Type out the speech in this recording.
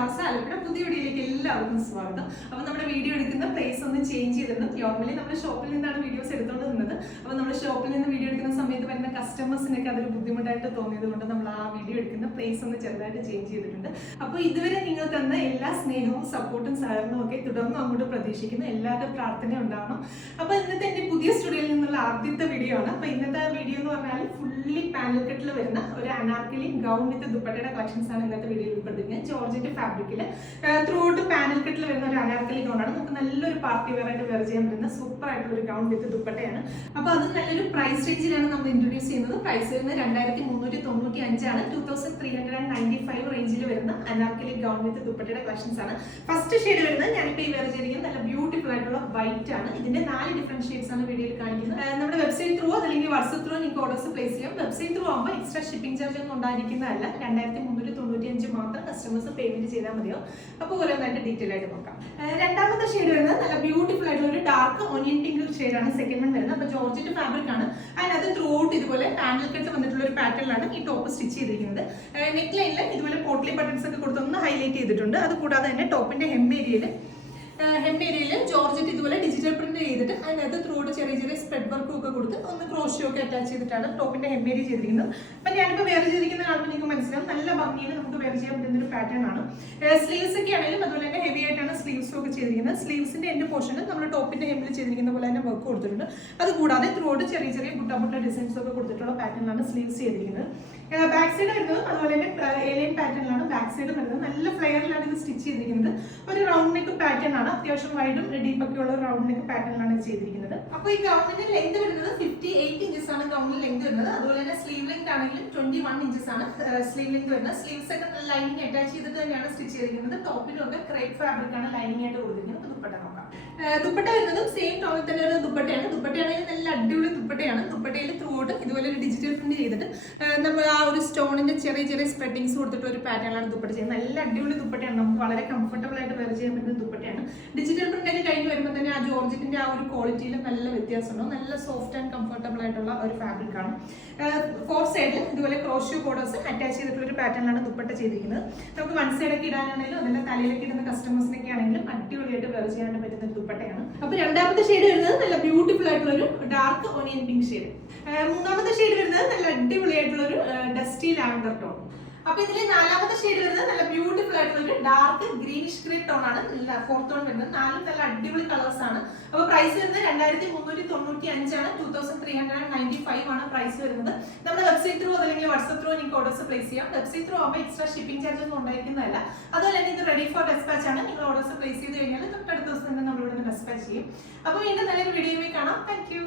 ലാർസ ആലപ്പുഴ പുതിയ വീഡിയോയിലേക്ക് എല്ലാവർക്കും സ്വാഗതം. അപ്പോൾ നമ്മുടെ വീഡിയോ എടുക്കുന്ന പ്ലേസ് ഒന്ന് ചേഞ്ച് ചെയ്തിരുന്നു. നോർമലി നമ്മുടെ ഷോപ്പിൽ നിന്നാണ് വീഡിയോസ് എടുത്തുകൊണ്ട് നിന്നത്. അപ്പോൾ നമ്മുടെ ഷോപ്പിൽ നിന്ന് വീഡിയോ എടുക്കുന്ന സമയത്ത് വരുന്ന കസ്റ്റമേഴ്സിനൊക്കെ അതൊരു ബുദ്ധിമുട്ടായിട്ട് തോന്നിയത് കൊണ്ട് നമ്മൾ ആ വീഡിയോ എടുക്കുന്ന പ്ലേസ് ഒന്ന് ചെറുതായിട്ട് ചേഞ്ച് ചെയ്തിട്ടുണ്ട്. അപ്പോൾ ഇതുവരെ നിങ്ങൾ തന്ന എല്ലാ സ്നേഹവും സപ്പോർട്ടും സഹകരണവും ഒക്കെ തുടർന്നും അങ്ങോട്ട് പ്രതീക്ഷിക്കുന്നു. എല്ലാവരുടെ പ്രാർത്ഥന ഉണ്ടാവണം. അപ്പോൾ ഇന്നത്തെ എൻ്റെ പുതിയ സ്റ്റുഡിയോയിൽ നിന്നുള്ള ആദ്യത്തെ വീഡിയോ ആണ്. അപ്പോൾ ഇന്നത്തെ വീഡിയോ എന്ന് പറഞ്ഞാൽ ഫുള്ളി പാനൽ കട്ടിൽ വരുന്ന ഒരു അനാർക്കലി ഗൗൺ വിത്ത് ദുപ്പട്ടയുടെ കളക്ഷൻസ് ആണ് ഇന്നത്തെ വീഡിയോയിൽ ഉൾപ്പെടുത്തിയിരിക്കുന്നത്. ജോർജറ്റ് ഫാബ്രിക്കിൽ ത്രൂ ഔട്ട് പാനൽ കട്ടിൽ വരുന്ന ഒരു അനാർക്കലി ഗൗൺ ആണ്. നമുക്ക് നല്ലൊരു പാർട്ടി വെയർ ആയിട്ട് വെയർ ചെയ്യാൻ പറ്റുന്ന സൂപ്പർ ആയിട്ടുള്ള ഒരു ഗൗൺ വിത്ത് ദുപ്പട്ടയാണ്. അപ്പോൾ അത് നല്ലൊരു പ്രൈസ് റേഞ്ചിലാണ് നമ്മൾ ഇൻട്രൊഡ്യൂസ് ചെയ്യുന്നത്. പ്രൈസ് വരുന്നത് 2395 ആണ്. 2395 റേഞ്ചിൽ വരുന്ന അനാർക്കലി ഗൗൺ വിത്ത് ദുപ്പട്ടയുടെ കളക്ഷൻസ് ആണ്. ഫസ്റ്റ് ഷെയ്ഡ് വരുന്നത് ഞാനിപ്പോൾ ഈ വെയർ ചെയ്തിരിക്കുന്നത് നല്ല ബ്യൂട്ടിഫുൾ ആയിട്ടുള്ള വൈറ്റ് ആണ്. ഇതിന്റെ 4 ഡിഫറെന്റ് ഷെയ്ഡ്സ് ആണ് വീഡിയോയിൽ കാണിക്കുന്നത്. നമ്മുടെ വെബ്സൈറ്റ് ത്രൂ അല്ലെങ്കിൽ വാട്സ്ആപ്പ് ത്രൂ നിങ്ങൾക്ക് ഓർഡേഴ്സ് പ്ലേസ് ചെയ്യാം. വെബ്സൈറ്റ് ത്രൂ ആകുമ്പോൾ എക്സ്ട്രാ ഷിപ്പിംഗ് ചാർജ് ഒന്നും ഉണ്ടായിരിക്കുന്നതല്ല. 2395 മാത്രം കസ്റ്റമേഴ്സ് പേയ്മെന്റ് ചെയ്താൽ മതിയോ. അപ്പോൾ ഓരോന്നായിട്ട് ഡീറ്റെയിൽ ആയിട്ട് നോക്കാം. രണ്ടാമത്തെ ഷെയ്ഡ് വരുന്നത് നല്ല ബ്യൂട്ടിഫുൾ ആയിട്ടുള്ള ഒരു ഡാർക്ക് ഓനിയൻ പിങ്ക് ഷെയ്ഡാണ് സെക്കൻഡ് വൺ വരുന്നത്. അപ്പോൾ ജോർജറ്റ് ഫാബ്രിക് ആണ്. അതിനകത്ത് ത്രൂ ഔട്ട് ഇതുപോലെ പാനൽ കട്ട് വന്നിട്ടുള്ള ഒരു പാറ്റേണിലാണ് ഈ ടോപ്പ് സ്റ്റിച്ച് ചെയ്തിരിക്കുന്നത്. നെക്ക് ലൈനിൽ ഇതുപോലെ പോട്ട്ലി ബട്ടൺസ് ഒക്കെ കൊടുത്ത് ഒന്ന് ഹൈലൈറ്റ് ചെയ്തിട്ടുണ്ട്. അത് കൂടാതെ തന്നെ ടോപ്പിന്റെ ഹെം ഏരിയയിൽ ജോർജറ്റ് ഇതുപോലെ ഡിജിറ്റൽ പ്രിന്റ് ചെയ്തിട്ട് അതിനകത്ത് ത്രൂ ഔട്ട് ചെറിയ ചെറിയ സ്പ്രെഡ് വർക്കും ഒക്കെ കൊടുത്ത് ഒന്ന് ക്രോഷ്യോ ഒക്കെ അറ്റാച്ച് ചെയ്തിട്ടാണ് ടോപ്പിന്റെ ഹെം ഏരിയ ചെയ്തിരിക്കുന്നത്. അപ്പം ഞാനിപ്പോൾ വെയർ ചെയ്തിരിക്കുന്ന കാണുമ്പോൾ നിങ്ങൾക്ക് മനസ്സിലാവും നല്ല ഭംഗിയിൽ നമുക്ക് വെയർ ചെയ്യാൻ പറ്റുന്ന ഒരു പാറ്റേൺ ആണ്. സ്ലീവ്സ് ഒക്കെ ആണെങ്കിലും അതുപോലെ തന്നെ ഹെവി ആയിട്ടാണ് സ്ലീവ്സും ഒക്കെ ചെയ്തിരിക്കുന്നത്. സ്ലീവ്സിന്റെ എന്റെ പോർഷനിൽ നമ്മൾ ടോപ്പിന്റെ ഹെമ്മിൽ ചെയ്തിരിക്കുന്ന പോലെ തന്നെ വർക്ക് കൊടുത്തിട്ടുണ്ട്. അത് കൂടാതെ ത്രൂ ഔട്ട് ചെറിയ ചെറിയ ബുട്ട ഡിസൈൻസ് ഒക്കെ കൊടുത്തിട്ടുള്ള പാറ്റേണിലാണ് സ്ലീവ്സ് ചെയ്തിരിക്കുന്നത്. ബാക്ക് സൈഡ് വരുന്നത് അതുപോലെ തന്നെ ഏലിയൻ പാറ്റേണിലാണ് ബാക്ക് സൈഡ് വരുന്നത്. നല്ല ഫ്ലെയറിലാണ് ഇത് സ്റ്റിച്ച് ചെയ്തിരിക്കുന്നത്. ഒരു റൗണ്ട് നെക്ക് പാറ്റേൺ ആണ്. അത്യാവശ്യം വൈഡും ഡീപ്പ് ഒക്കെ ഉള്ള റൗണ്ട് നെക്ക് പാറ്റേണിലാണ് ഇത് ചെയ്തിരിക്കുന്നത്. അപ്പോൾ ഈ ഗൗണിന്റെ ലെങ്ത് വരുന്നത് 58 ഇഞ്ചസ് ആണ് ഗൗണിൽ ലെങ്ത് വരുന്നത്. അതുപോലെ തന്നെ സ്ലീവ് ലെങ്ത് ആണെങ്കിലും 21 ഇഞ്ചസ് ആണ് സ്ലീവ് ലെങ്ത് വരുന്നത്. സ്ലീവ്സ് ഒക്കെ ലൈനിങ് അറ്റാച്ച് ചെയ്തിട്ട് തന്നെയാണ് സ്റ്റിച്ച് ചെയ്തിരിക്കുന്നത്. ടോപ്പിലും ഒക്കെ ക്രേപ്പ് ഫാബ്രിക് ആണ് ലൈനിങ് ആയിട്ട് കൊടുത്തിരിക്കുന്നത്. ദുപ്പട്ട നോക്കാം. ദുപ്പട്ട വരുന്നതും സെയിം ടോണിൽ തന്നെ ഒരു ദുപ്പട്ടയാണ്. ദുപ്പട്ടയാണെങ്കിൽ നല്ല അടിപൊളി ദുപ്പട്ടയാണ്. ദുപ്പട്ടയിൽ ത്രൂ ഔട്ട് ഇതുപോലെ ഒരു ഡിജിറ്റൽ പ്രിന്റ് ചെയ്തിട്ട് നമ്മൾ ആ ഒരു സ്റ്റോണിന്റെ ചെറിയ ചെറിയ സ്പ്രെഡിങ്സ് കൊടുത്തിട്ട് ഒരു പാറ്റേണാണ് ദുപ്പട്ട ചെയ്യുന്നത്. നല്ല അടിപൊളി ദുപ്പട്ടയാണ്. നമുക്ക് വളരെ കംഫർട്ടബിൾ ആയിട്ട് വെയർ ചെയ്യാൻ പറ്റുന്ന ദുപ്പട്ടയാണ്. ഡിജിറ്റൽ പ്രിന്റിന് കഴിഞ്ഞ് വരുമ്പോൾ തന്നെ ആ ജോർജറ്റിന്റെ ആ ഒരു ക്വാളിറ്റിയിൽ നല്ല വ്യത്യാസമുണ്ടാവും. നല്ല സോഫ്റ്റ് ആൻഡ് കംഫർട്ടബിൾ ആയിട്ടുള്ള ഒരു ഫാബ്രിക് ആണ്. 4 സൈഡിൽ ഇതുപോലെ ക്രോഷ്യോ ബോർഡേഴ്സ് അറ്റാച്ച് ചെയ്തിട്ടുള്ള ഒരു പാറ്റേണിലാണ് ദുപ്പട്ട ചെയ്തിരിക്കുന്നത്. നമുക്ക് വൺ സൈഡൊക്കെ ഇടാനാണെങ്കിലും അതിന്റെ തലയിലൊക്കെ ഇടുന്ന കസ്റ്റമേഴ്സിനൊക്കെ ആണെങ്കിലും അടിപൊളിയായിട്ട് വെയർ ചെയ്യാൻ പറ്റുന്ന ഒരു ദുപ്പട്ടയാണ്. അപ്പൊ രണ്ടാമത്തെ ഷെയ്ഡ് വരുന്നത് നല്ല ബ്യൂട്ടിഫുൾ ആയിട്ടുള്ള ഒരു ഡാർക്ക് ഓനിയൻ പിങ്ക് ഷെയ്ഡ്. മൂന്നാമത്തെ ഷെയ്ഡ് വരുന്നത് നല്ല അടിപൊളിയായിട്ടുള്ള ഒരു ഡസ്റ്റി ലാവൻഡർ ടോൺ. അപ്പൊ ഇതിലെ നാലാമത്തെ ഷെയ്ഡ് വരുന്നത് നല്ല ബ്യൂട്ടിഫുൾ ആയിട്ടുള്ള ഒരു ഡാർക്ക് ഗ്രീനിഷ് ഗ്രേ ടോൺ ആണ്. ഫോർത്ത് ടോൺ വരുന്നത്. 4 നല്ല അടിപൊളി കളേഴ്സ് ആണ്. അപ്പൊ പ്രൈസ് വരുന്നത് 2395 ആണ്. 2395 ആണ് പ്രൈസ് വരുന്നത്. നമ്മുടെ വെബ്സൈറ്റ് ത്രൂ അല്ലെങ്കിൽ വാട്സ്ആപ്പ് ത്രൂ നിങ്ങൾക്ക് ഓർഡേഴ്സ് പ്ലേസ് ചെയ്യാം. വെബ്സൈറ്റ് ത്രൂ ആകുമ്പോൾ എക്സ്ട്രാ ഷിപ്പിംഗ് ചാർജ് ഒന്നും ഉണ്ടായിരിക്കുന്നതല്ല. അതുപോലെ തന്നെ ഇത് റെഡി ഫോർ ഡെസ്പാച്ച് ആണ്. നിങ്ങൾ ഓർഡേഴ്സ് പ്ലേസ് ചെയ്ത് കഴിഞ്ഞാൽ തൊട്ടടുത്ത ദിവസം തന്നെ നമ്മളിവിടെ ഡെസ്പാച്ച് ചെയ്യും. അപ്പോൾ വീണ്ടും നല്ലൊരു വീഡിയോയിൽ കാണാം. Thank you.